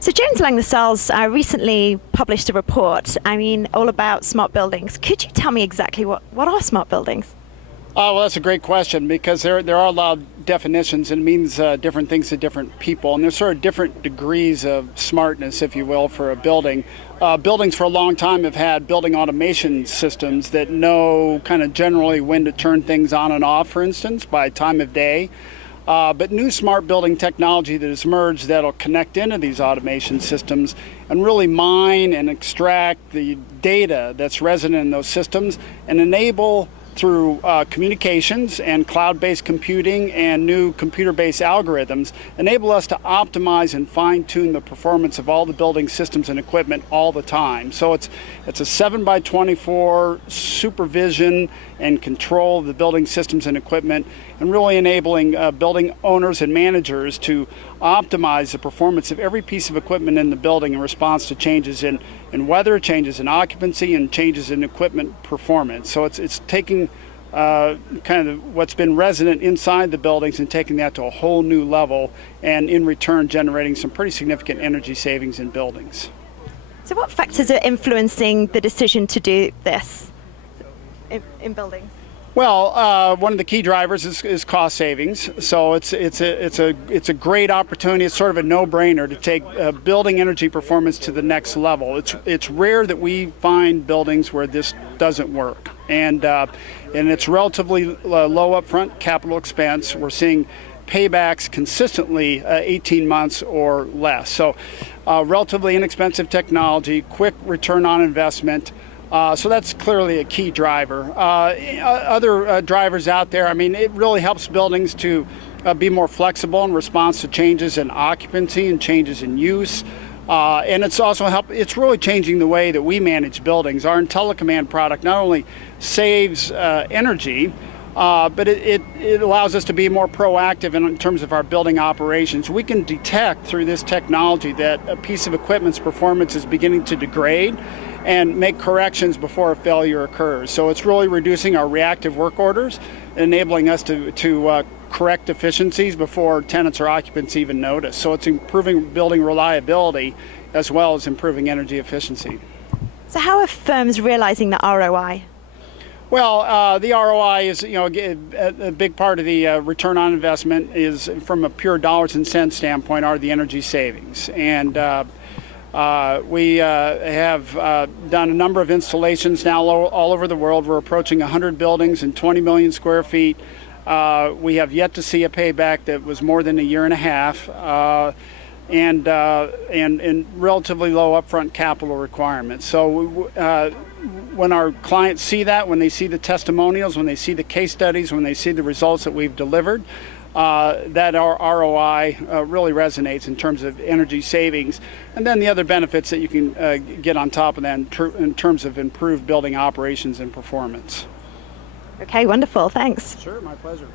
So Jones Lang LaSalle's recently published a report, all about smart buildings. Could you tell me exactly what are smart buildings? Well, that's a great question because there are a lot of definitions and it means different things to different people. And there's sort of different degrees of smartness, if you will, for a building. Buildings for a long time have had building automation systems that know kind of generally when to turn things on and off, for instance, by time of day. But new smart building technology that has emerged that'll connect into these automation systems and really mine and extract the data that's resident in those systems and enable through communications and cloud-based computing and new computer-based algorithms, enable us to optimize and fine-tune the performance of all the building systems and equipment all the time. So it's a 7x24 supervision and control of the building systems and equipment, and really enabling building owners and managers to optimize the performance of every piece of equipment in the building in response to changes in weather, changes in occupancy, and changes in equipment performance. So it's taking kind of what's been resident inside the buildings and taking that to a whole new level, and in return generating some pretty significant energy savings in buildings. So what factors are influencing the decision to do this in buildings? Well, one of the key drivers is cost savings. So it's a great opportunity. It's sort of a no-brainer to take building energy performance to the next level. It's rare that we find buildings where this doesn't work, and it's relatively low upfront capital expense. We're seeing paybacks consistently 18 months or less. So relatively inexpensive technology, quick return on investment. So that's clearly a key driver. Other drivers out there, it really helps buildings to be more flexible in response to changes in occupancy and changes in use. And it's really changing the way that we manage buildings. Our IntelliCommand product not only saves energy, but it allows us to be more proactive in terms of our building operations. We can detect through this technology that a piece of equipment's performance is beginning to degrade and make corrections before a failure occurs. So it's really reducing our reactive work orders, enabling us to correct deficiencies before tenants or occupants even notice. So it's improving building reliability as well as improving energy efficiency. So how are firms realizing the ROI? Well, the ROI is, a big part of the return on investment is, from a pure dollars and cents standpoint, are the energy savings. And we have done a number of installations now all over the world. We're approaching 100 buildings and 20 million square feet. We have yet to see a payback that was more than a year and a half, and relatively low upfront capital requirements. So when our clients see that, when they see the testimonials, when they see the case studies, when they see the results that we've delivered, that our ROI really resonates in terms of energy savings. And then the other benefits that you can get on top of that in terms of improved building operations and performance. Okay, wonderful. Thanks. Sure, my pleasure.